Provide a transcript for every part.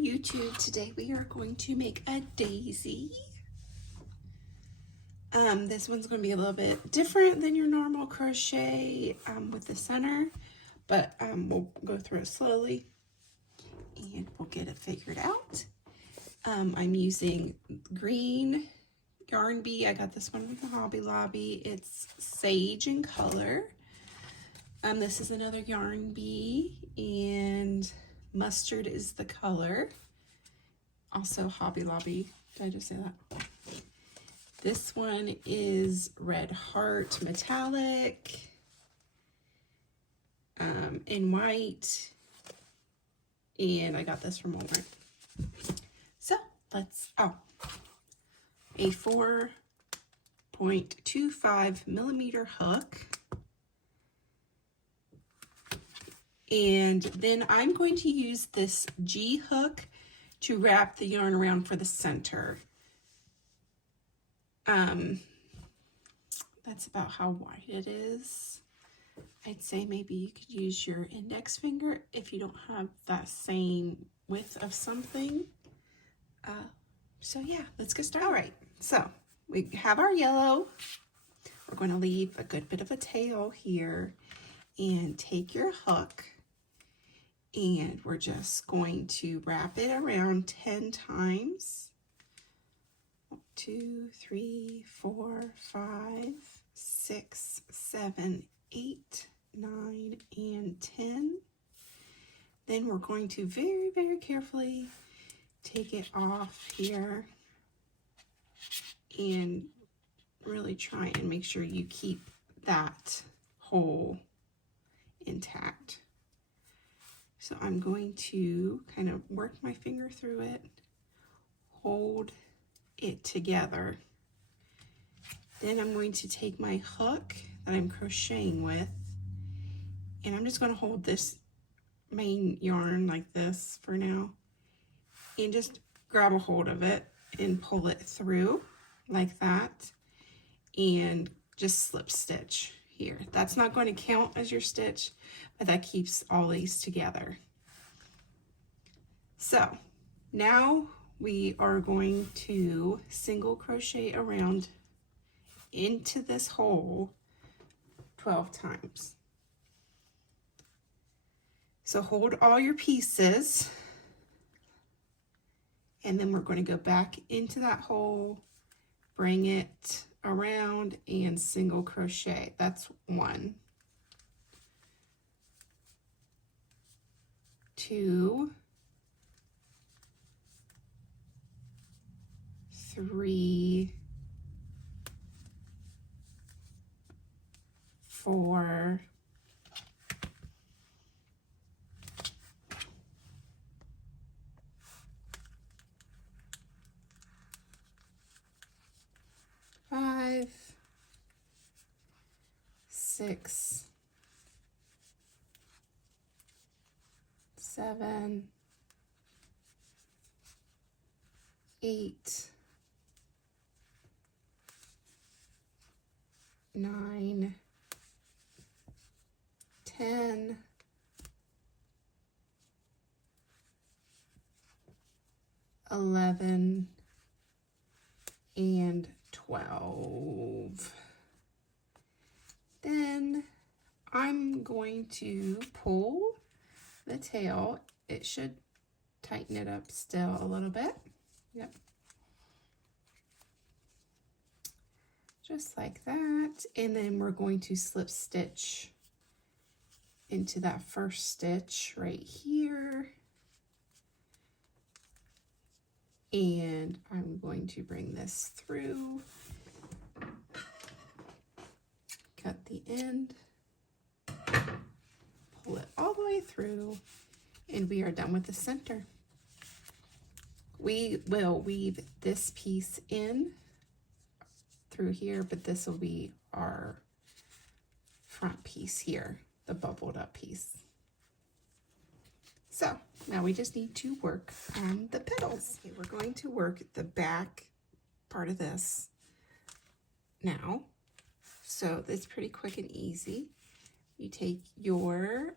YouTube. Today we are going to make a daisy. This one's going to be a little bit different than your normal crochet with the center, but we'll go through it slowly and we'll get it figured out. I'm using green yarn bee. I got this one from Hobby Lobby. It's sage in color. This is another yarn bee, and mustard is the color. Also Hobby Lobby. Did I just say that? This one is Red Heart Metallic in white, and I got this from Walmart. So let's, a 4.25 millimeter hook. And then I'm going to use this G hook to wrap the yarn around for the center. That's about how wide it is. I'd say maybe you could use your index finger if you don't have that same width of something. So yeah, let's get started. All right, so we have our yellow. We're going to leave a good bit of a tail here and take your hook, and we're just going to wrap it around 10 times. 2, 3, 4, 5, 6, 7, 8, 9, and 10. Then we're going to very, very carefully take it off here and really try and make sure you keep that hole intact. So I'm going to kind of work my finger through it, hold it together. Then I'm going to take my hook that I'm crocheting with, and I'm just going to hold this main yarn like this for now, and just grab a hold of it and pull it through like that, and just slip stitch here. That's not going to count as your stitch, but that keeps all these together. So now we are going to single crochet around into this hole 12 times. So hold all your pieces, and then we're going to go back into that hole, bring it around, and single crochet. That's 1, 2, 3, 4, 5, 6, 7, 8, 9, 10, 11, and 12. Then I'm going to pull the tail. It should tighten it up still a little bit. Yep. Just like that. And then we're going to slip stitch into that first stitch right here. And I'm going to bring this through, cut the end, pull it all the way through, and we are done with the center. We will weave this piece in through here, but this will be our front piece here, the bubbled up piece. So now we just need to work on the petals. Okay, we're going to work the back part of this now. So it's pretty quick and easy. You take your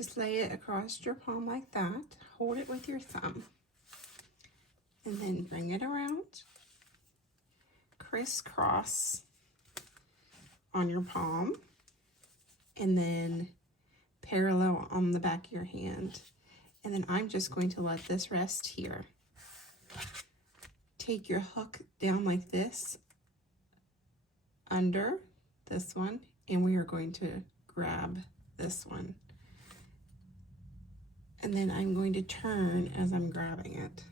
Just lay it across your palm like that. Hold it with your thumb. And then bring it around. Crisscross on your palm. And then parallel on the back of your hand. And then I'm just going to let this rest here. Take your hook down like this under this one, and we are going to grab this one. And then I'm going to turn as I'm grabbing it.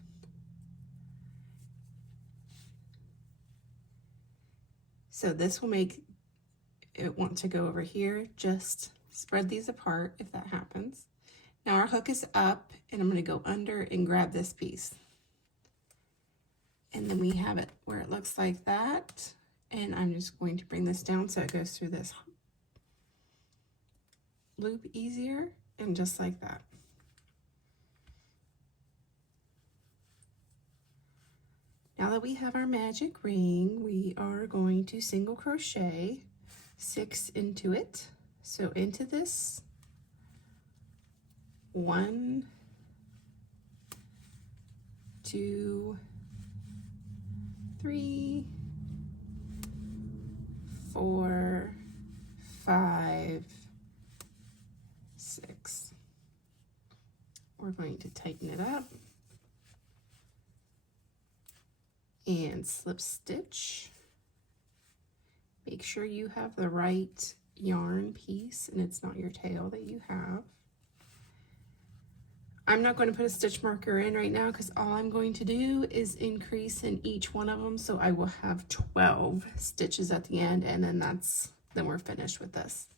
So this will make it want to go over here. Just spread these apart if that happens. Now our hook is up, and I'm going to go under and grab this piece. And then we have it where it looks like that. And I'm just going to bring this down so it goes through this loop easier, and just like that. Now that we have our magic ring, we are going to single crochet 6 into it. So into this 1, 2, 3, 4, 5, 6. We're going to tighten it up and slip stitch. Make sure you have the right yarn piece and it's not your tail that you have. I'm not going to put a stitch marker in right now because all I'm going to do is increase in each one of them, so I will have 12 stitches at the end, and then we're finished with this.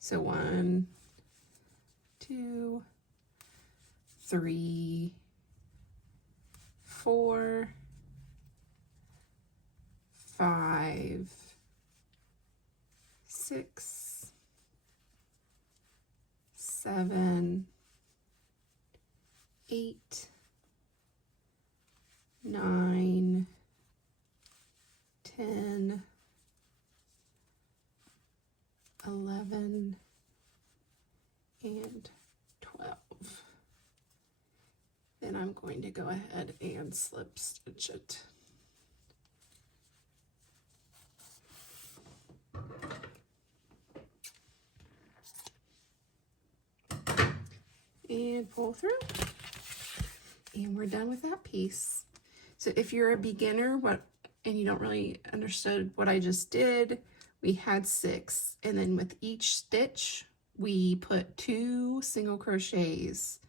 So 1, 2, 3, 4, 5, 6, 7, 8, 9, 10, 11, and 12. Then I'm going to go ahead and slip stitch it. And pull through, and we're done with that piece. So if you're a beginner and you don't really understood what I just did, we had 6, and then with each stitch we put 2 single crochets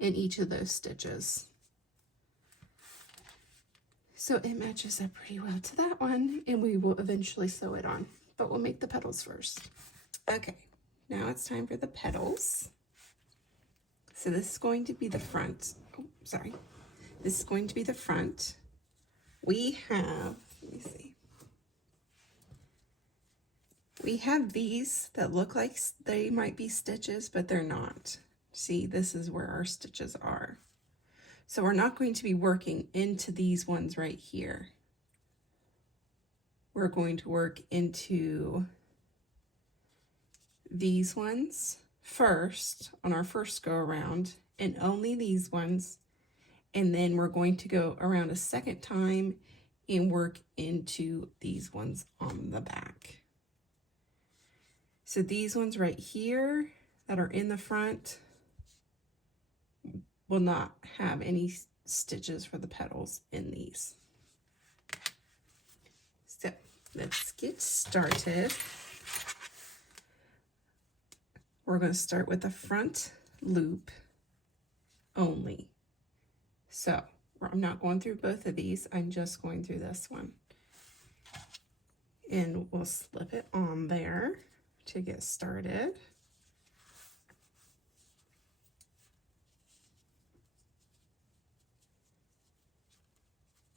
in each of those stitches. So it matches up pretty well to that one, and we will eventually sew it on, but we'll make the petals first. Okay, now it's time for the petals. So this is going to be the front. Oh, sorry. This is going to be the front. We have, let me see. We have these that look like they might be stitches, but they're not. See, this is where our stitches are. So we're not going to be working into these ones right here. We're going to work into these ones first on our first go around, and only these ones, and then we're going to go around a second time and work into these ones on the back. So these ones right here that are in the front will not have any stitches for the petals in these. So let's get started. We're going to start with the front loop only. So I'm not going through both of these, I'm just going through this one. And we'll slip it on there to get started.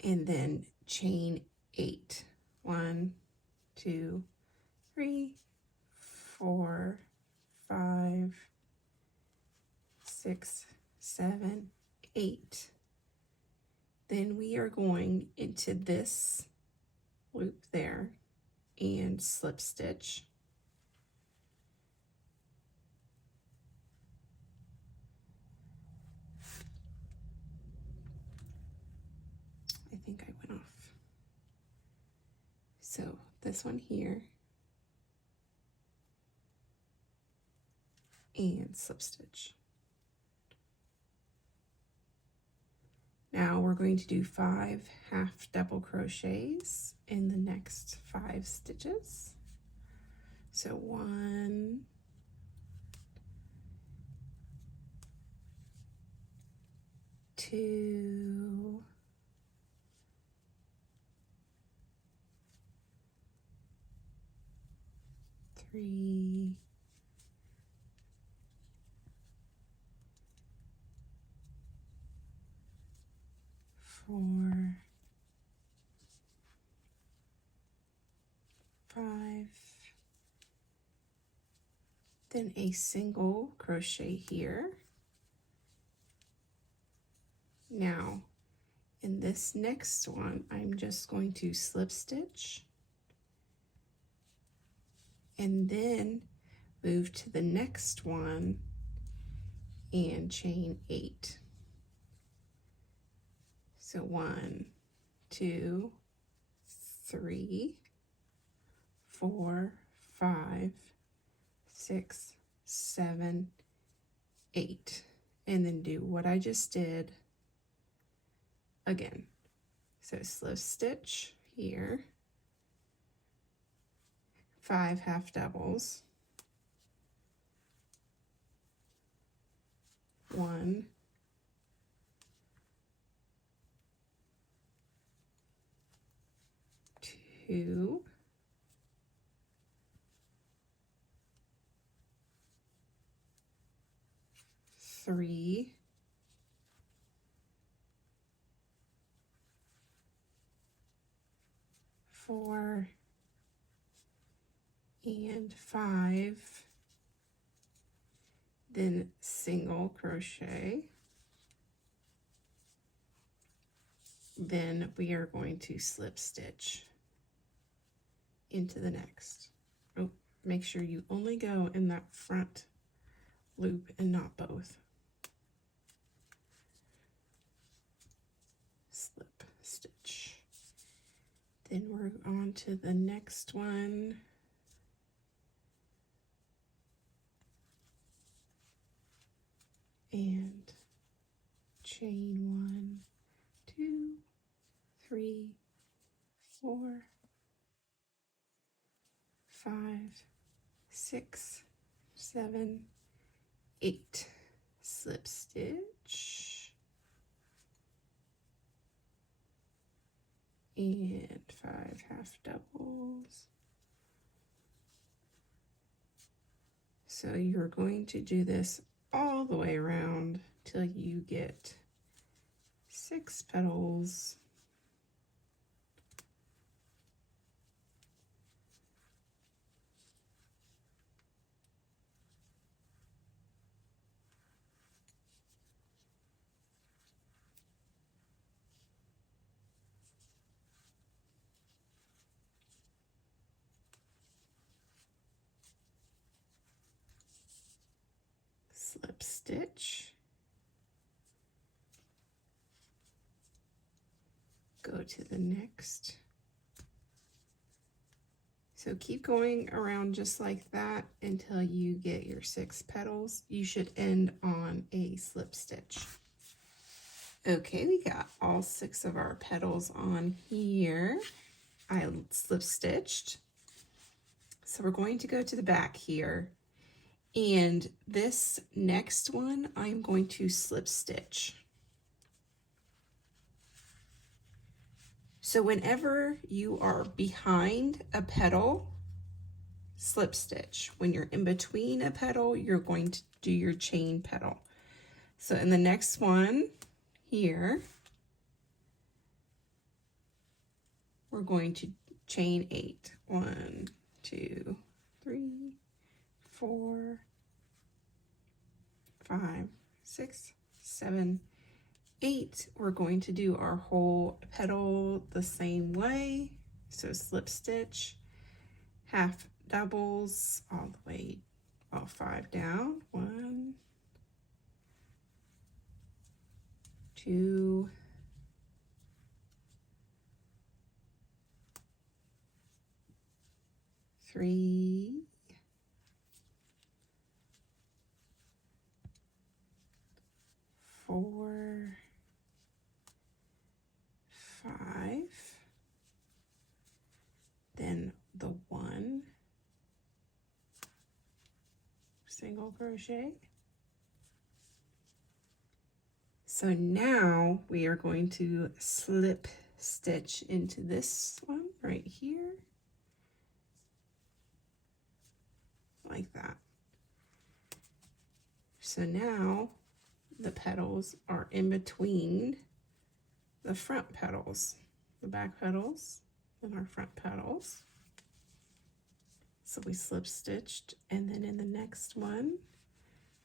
And then chain 8. 1, 2, 3, 4, 5, 6, 7, 8. Then we are going into this loop there and slip stitch. this one here, and slip stitch. Now we're going to do 5 half double crochets in the next 5 stitches. So 1, 2, 3, 4, 5, then a single crochet here. Now in this next one, I'm just going to slip stitch and then move to the next one and chain 8. So 1, 2, 3, 4, 5, 6, 7, 8, and then do what I just did again. So slip stitch here, 5 half doubles, 1, 2, 3, 4, and 5, then single crochet. Then we are going to slip stitch into the next. Oh, make sure you only go in that front loop and not both. Slip stitch. Then we're on to the next one. And chain 1, 2, 3, 4, 5, 6, 7, 8. Slip stitch. And 5 half doubles. So you're going to do this all the way around till you get 6 petals. Slip stitch, go to the next. So keep going around just like that until you get your 6 petals. You should end on a slip stitch. Okay, we got all 6 of our petals on here. I slip stitched. So we're going to go to the back here. And this next one, I'm going to slip stitch. So whenever you are behind a petal, slip stitch. When you're in between a petal, you're going to do your chain petal. So in the next one here, we're going to chain 8. 1, 2, 3, 4, 5, 6, 7, 8. We're going to do our whole petal the same way. So slip stitch, half doubles all the way, all 5 down. 1, 2, 3, 3, 4, 5, then the 1 single crochet. So now we are going to slip stitch into this one right here, like that. So now the petals are in between the front petals, the back petals and our front petals. So we slip stitched, and then in the next one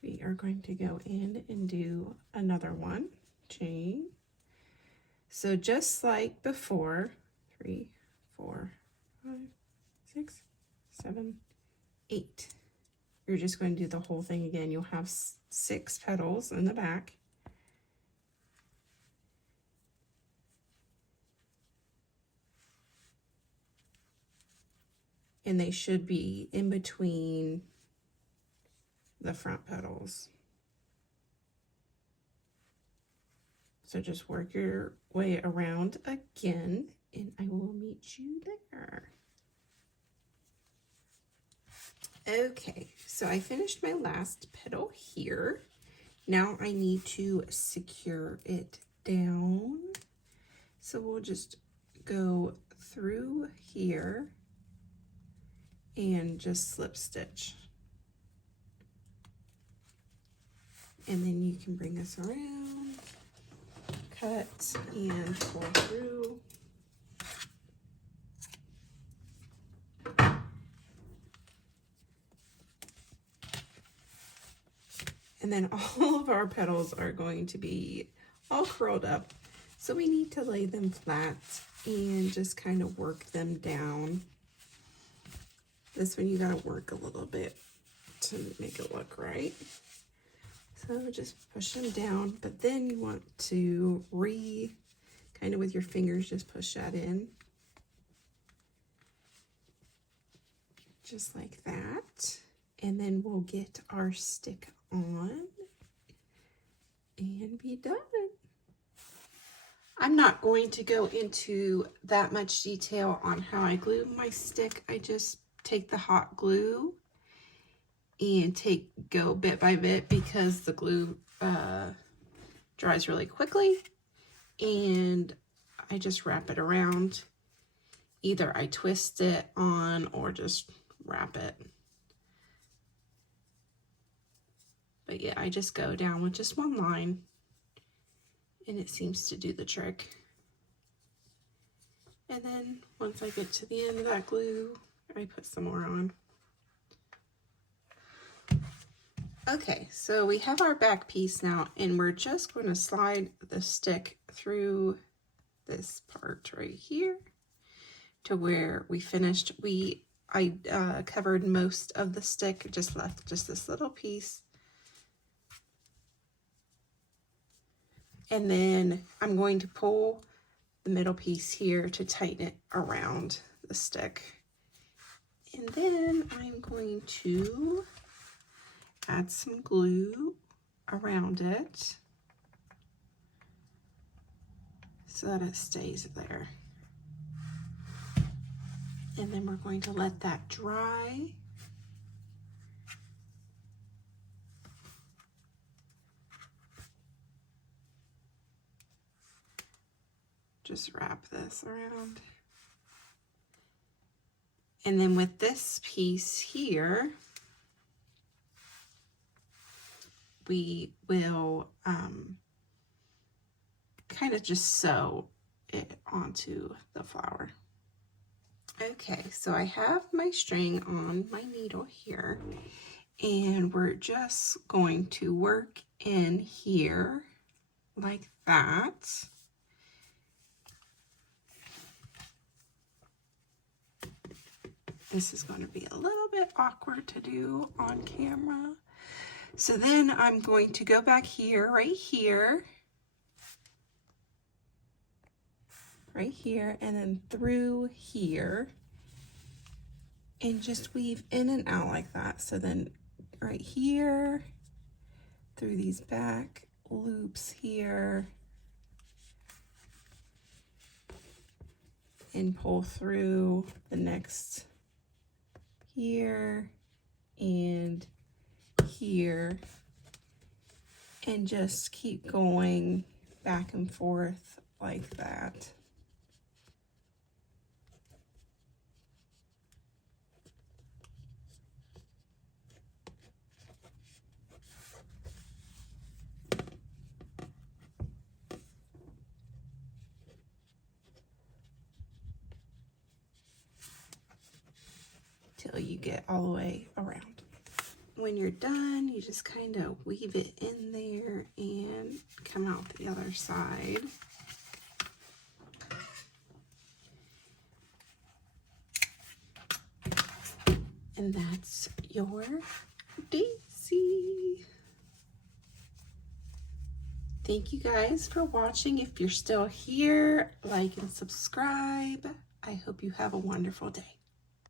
we are going to go in and do another one, chain. So just like before, 3, 4, 5, 6, 7, 8. You're just going to do the whole thing again. You'll have 6 petals in the back. And they should be in between the front petals. So just work your way around again, and I will meet you there. Okay, so I finished my last petal here. Now I need to secure it down. So we'll just go through here and just slip stitch. And then you can bring this around, cut and pull through. And then all of our petals are going to be all curled up. So we need to lay them flat and just kind of work them down. This one you gotta work a little bit to make it look right. So just push them down, but then you want to kind of with your fingers, just push that in. Just like that. And then we'll get our stick on and be done. I'm not going to go into that much detail on how I glue my stick. I just take the hot glue and go bit by bit, because the glue dries really quickly, and I just wrap it around. Either I twist it on or just wrap it. But yeah, I just go down with just one line, and it seems to do the trick. And then once I get to the end of that glue, I put some more on. Okay, so we have our back piece now, and we're just going to slide the stick through this part right here to where we finished. I covered most of the stick, just left just this little piece. And then I'm going to pull the middle piece here to tighten it around the stick. And then I'm going to add some glue around it so that it stays there. And then we're going to let that dry. Just wrap this around. And then with this piece here, we will kind of just sew it onto the flower. Okay, so I have my string on my needle here, and we're just going to work in here like that. This is going to be a little bit awkward to do on camera. So then I'm going to go back here, right here, and then through here. and just weave in and out like that. So then right here, through these back loops here, and pull through the next here and here, and just keep going back and forth like that. Till you get all the way around. When you're done, you just kind of weave it in there and come out the other side. And that's your daisy. Thank you guys for watching. If you're still here, like and subscribe. I hope you have a wonderful day.